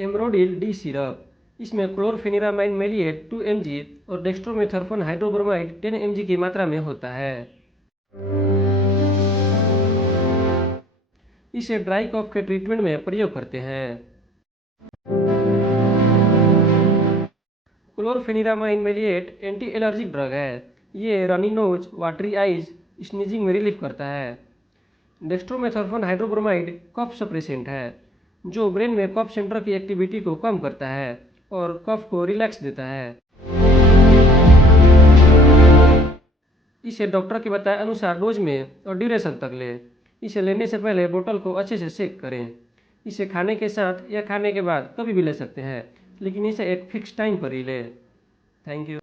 एमरोडिल D syrup. इसमें chlorpheniramine मेलिएट 2 mg और डेक्स्ट्रोमेथर्फोन hydrobromide 10 mg की मात्रा में होता है। इसे ड्राई कफ के ट्रीटमेंट में प्रयोग करते हैं। क्लोरफेनिरामाइन मेलिएट एंटी एलर्जिक ड्रग है। ये runny nose, watery eyes, sneezing में रिलीफ करता है। डेक्स्ट्रोमेथर्फोन हाइड्रोब्रोमाइड कफ सप्रेसेंट है, जो ब्रेन में कफ सेंटर की एक्टिविटी को कम करता है और कफ को रिलैक्स देता है। इसे डॉक्टर के बताए अनुसार डोज में और ड्यूरेशन तक लें। इसे लेने से पहले बोतल को अच्छे से सेक करें। इसे खाने के साथ या खाने के बाद कभी भी ले सकते हैं, लेकिन इसे एक फिक्स टाइम पर ही लें। Thank you.